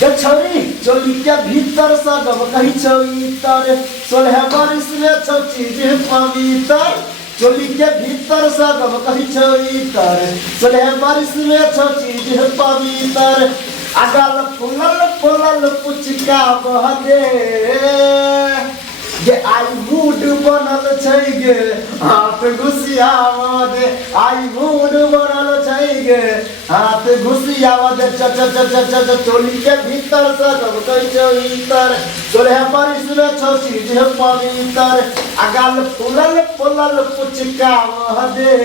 गे छौरी चोली के भीतर सगम कही छौ इतर 16 बरिस में छौ चीज पवित्र चोली के भीतर सगम कही छौ इतर 16 बरिस में छौ चीज पवित्र अगल फुलल फुलल पुचका बहदे गे आई मूड बनल छै गे हाथ घुसियावा दे आई मूड बनल छै गे हाथ घुसियावा दे च च च च च चोली के भीतर से सब कहि छौ इतर 16 बरिस में छौ चीज पवित्र अगल फुलल फुलल पुचका बहदे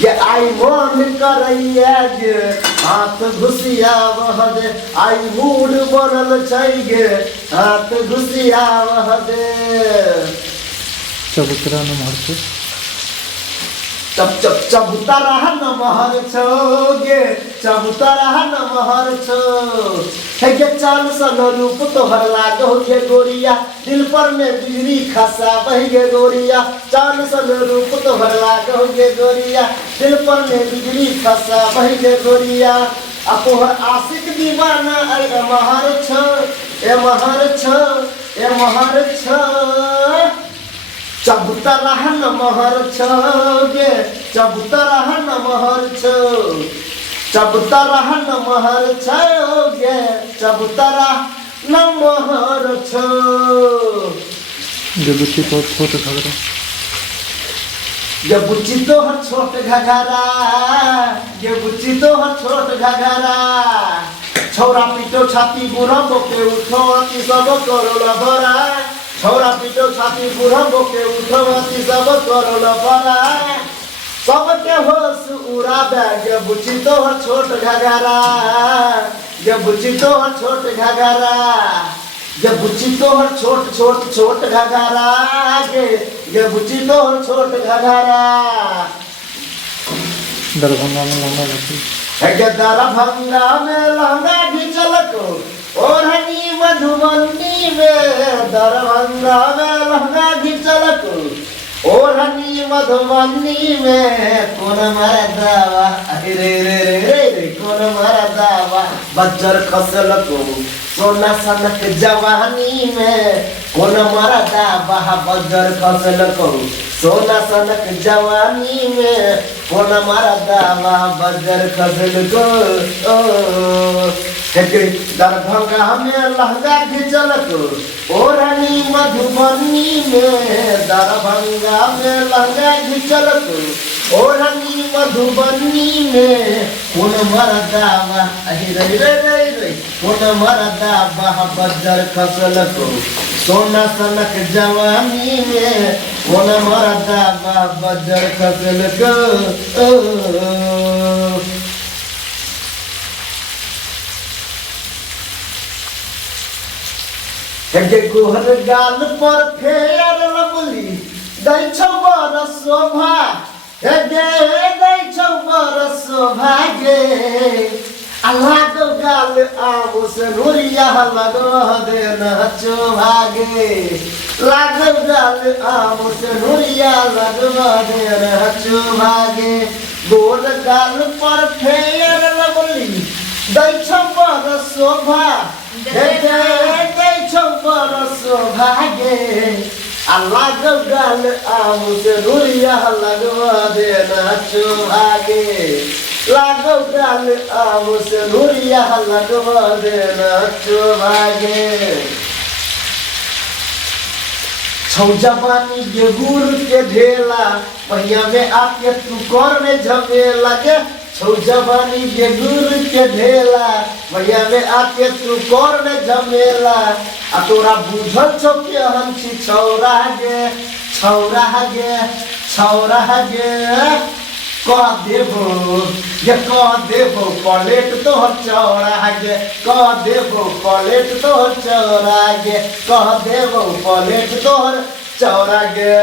ये आई मन करैया गे हाथ घुसियावह दे आई मूड बनल छै गे हाथ घुसियावह दे चबूतरा नमहर छौ चप चप चबूतरा नमहर छौ गे चबूतरा नमहर छौ हे गे चाल सन रूप तोहर लागो गे गोरिया दिल पर में बिजली खसा बह गे गोरिया चाल सन रूप तोहर लागो गे गोरिया दिल पर में बिजली खसा बह गे गोरिया आ तोहर आशिक दीवाना ए महर छ ए महर छ ए महर छ चबूतरा नमहर छ गे चबूतरा नमहर छ चबूतरा नमहर छ गे चबूतरा नमहर छ गे बुच्ची तो छोट घगरा गे बुच्ची तो हर छोट घगरा गे बुच्ची तो हर छोट घगरा छौरा पीटो छाती बुरा बोके उठो अति सब करोला भरा छौरा पीटो छाती बुरा बोके उठो अति सब करोला भरा सबके होश उड़ा गे बुच्ची तो हर छोट घगरा गे बुच्ची तो हर छोट घगरा गे बुच्ची तो हर छोट छोट छोट घगरा गे बुच्ची तो हर छोट घगरा दरभंगा में लहंगा घिंचल गे दरभंगा में लहंगा घिंचल को ओढ़नी मधुबनी में दरभंगा में लहंगा घिंचल को ओढ़नी मधुबनी में कौन मरदावा रे रे रे रे रे कौन मरदावा बज्जर खसल को सोना सनक जवानी में कौन मरदावा बज्जर खसल को सोना सनक जवानी में कौन मरदावा बज्जर खसल को दरभंगा में लहंगा घिंचल को ओढ़नी मधुबनी में दरभंगा में लहंगा घिंचल को ओढ़नी मधुबनी में कौन मरदावा रे रे रे रे कौन मरदावा बज्जर खसल को सोना सनक जवानी में कौन मरदावा बज्जर खसल को गे गोहर गाल पर फेर लबली दै छौ बर शोभा हे गे दै छौ बर शोभा गे आ लागो गाल आमो से नूरिया लगो दे नाचो भागे लागो गाल आमो से नूरिया लगो दे नाचो भागे गोर गाल पर फेर लबली दै छौ बर शोभा हे गे दै छौ बर शोभा गे आ लागो गाल आमो से नूरिया लगो दे नाचो भागे लागो गाल आमो से नूरिया लगो दे नाचो भागे छौ जवानी के गुड़ के ढेला पहिया में आके तू करने झमेला गे छौ जवानी के गुड़ के ढेला पहिया में आके तू करने झमेला आ तोरा बुझल छौ के हम छी छौरा गे छौरा गे छौरा गे कह देबो प्लेट तोहर चौड़ा गे कह देबो प्लेट तोहर चौड़ा गे कह देबो प्लेट तोहर चौड़ा गे।